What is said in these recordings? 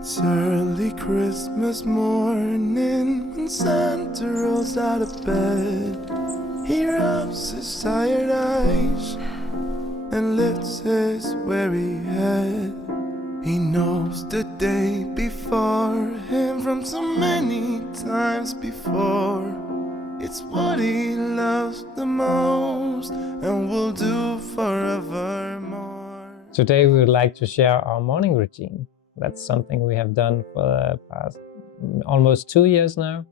It's early Christmas morning when Santa rolls out of bed. He rubs his tired eyes and lifts his weary head. He knows the day before him from so many times before. It's what he loves the most and will do forevermore. Today we would like to share our morning routine. That's something we have done for the past almost 2 years now,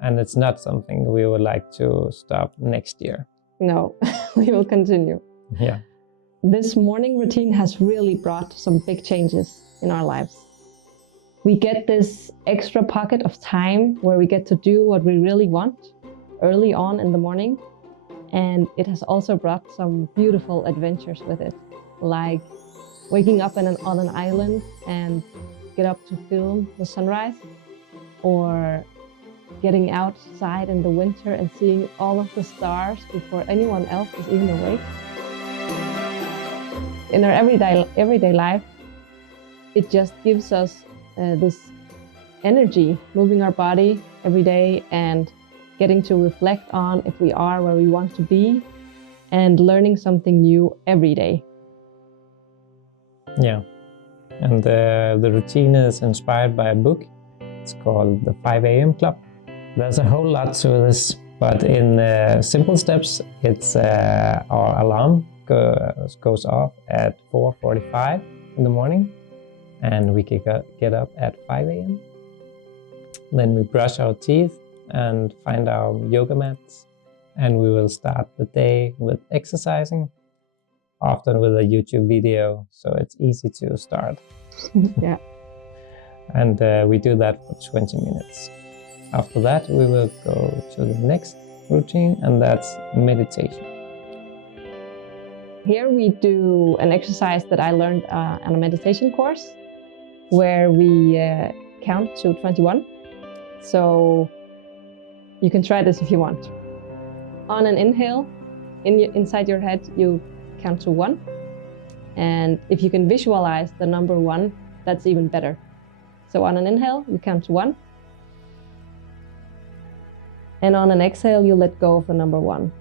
and it's not something we would like to stop next year. No, we will continue. Yeah. This morning routine has really brought some big changes in our lives. We get this extra pocket of time where we get to do what we really want early on in the morning, and it has also brought some beautiful adventures with it, like waking up on an island and get up to film the sunrise, or getting outside in the winter and seeing all of the stars before anyone else is even awake. In our everyday life, it just gives us this energy, moving our body every day and getting to reflect on if we are where we want to be and learning something new every day. Yeah, and the routine is inspired by a book. It's called The 5 a.m. Club. There's a whole lot to this, but in simple steps, it's our alarm goes off at 4:45 in the morning, and we get up at 5 a.m. Then we brush our teeth and find our yoga mats, and we will start the day with exercising, often with a YouTube video, so it's easy to start. Yeah. And we do that for 20 minutes. After that, we will go to the next routine, and that's meditation. Here we do an exercise that I learned on a meditation course, where we count to 21. So you can try this if you want. On an inhale, inside your head, you count to 1. And if you can visualize the number 1, that's even better. So on an inhale, you count to 1. And on an exhale, you let go of the number 1.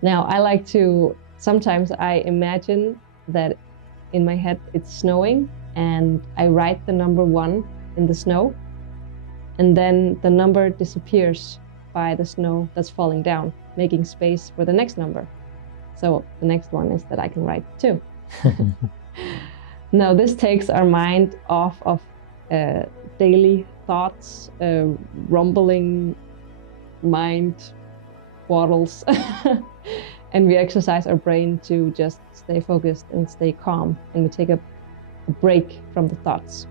Now, I like to, sometimes I imagine that in my head it's snowing, and I write the number 1 in the snow, and then the number disappears by the snow that's falling down, making space for the next number. So the next one is that I can write 2. Now, this takes our mind off of daily thoughts, rumbling mind waddles, and we exercise our brain to just stay focused and stay calm, and we take a break from the thoughts.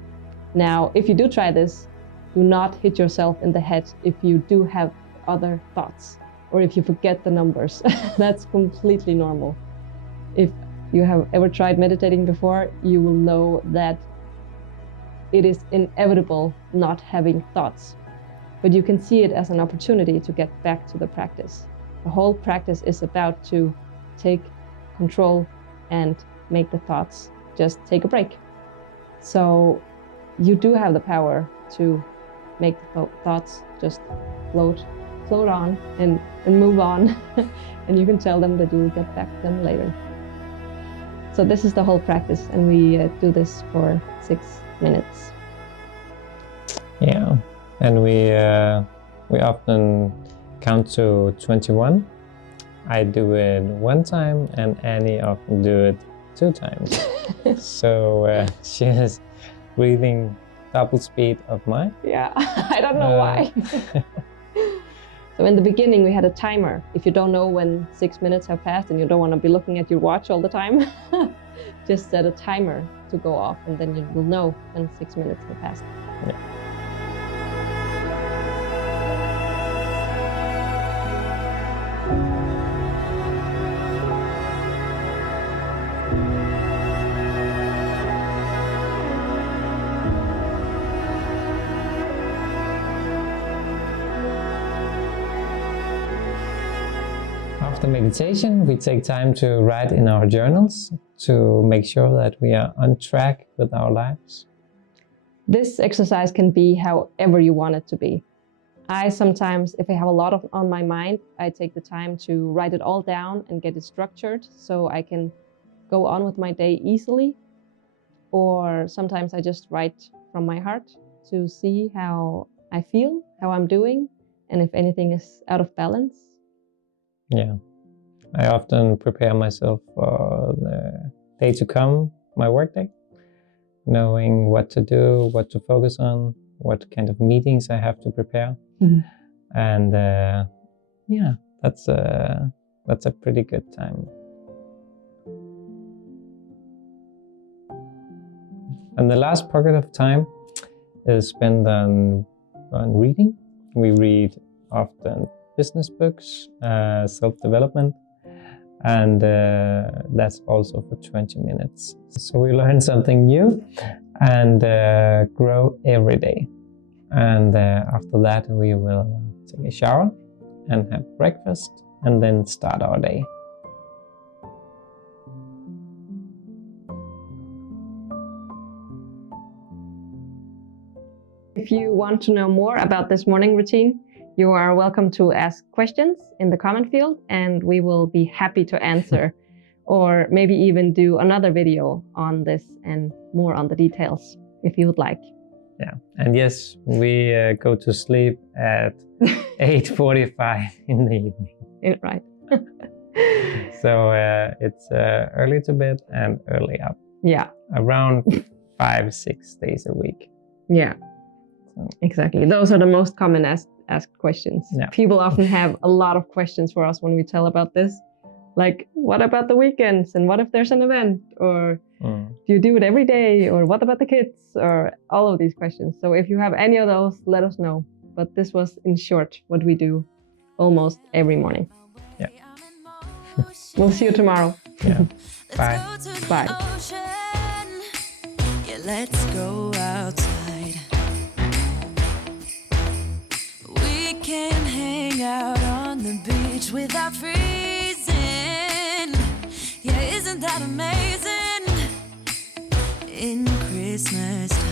Now, if you do try this, do not hit yourself in the head if you do have other thoughts or if you forget the numbers. That's completely normal. If you have ever tried meditating before, you will know that it is inevitable not having thoughts, but you can see it as an opportunity to get back to the practice. The whole practice is about to take control and make the thoughts just take a break. So you do have the power to make the thoughts just float on and move on, and you can tell them that you will get back to them later. So this is the whole practice, and we do this for 6 minutes. Yeah, and we often count to 21. I do it 1 time, and Annie often do it 2 times. So she is breathing double speed of mine. Yeah, I don't know why. So in the beginning, we had a timer. If you don't know when 6 minutes have passed and you don't want to be looking at your watch all the time, just set a timer to go off, and then you will know when 6 minutes have passed. Yeah. After meditation, we take time to write in our journals to make sure that we are on track with our lives. This exercise can be however you want it to be. I sometimes, if I have a lot on my mind, I take the time to write it all down and get it structured so I can go on with my day easily. Or sometimes I just write from my heart to see how I feel, how I'm doing, and if anything is out of balance. Yeah, I often prepare myself for the day to come, my workday, knowing what to do, what to focus on, what kind of meetings I have to prepare. Mm-hmm. And yeah, that's a pretty good time. And the last pocket of time is spent on reading. We read often business books, self-development, and that's also for 20 minutes. So we learn something new and grow every day. And after that, we will take a shower and have breakfast and then start our day. If you want to know more about this morning routine, you are welcome to ask questions in the comment field and we will be happy to answer or maybe even do another video on this and more on the details if you would like. Yeah, and yes, we go to sleep at 8:45 in the evening. Right. So it's early to bed and early up. Yeah. Around 5-6 days a week. Yeah, so. Exactly. Those are the most common asked questions. Yeah. People often have a lot of questions for us when we tell about this. Like, what about the weekends? And what if there's an event? Or do you do it every day? Or what about the kids? Or all of these questions. So if you have any of those, let us know. But this was, in short, what we do almost every morning. Yeah. We'll see you tomorrow. Yeah. Bye. Bye. Yeah, let's go outside. We can hang out on the beach without freezing. Yeah, isn't that amazing? In Christmas time.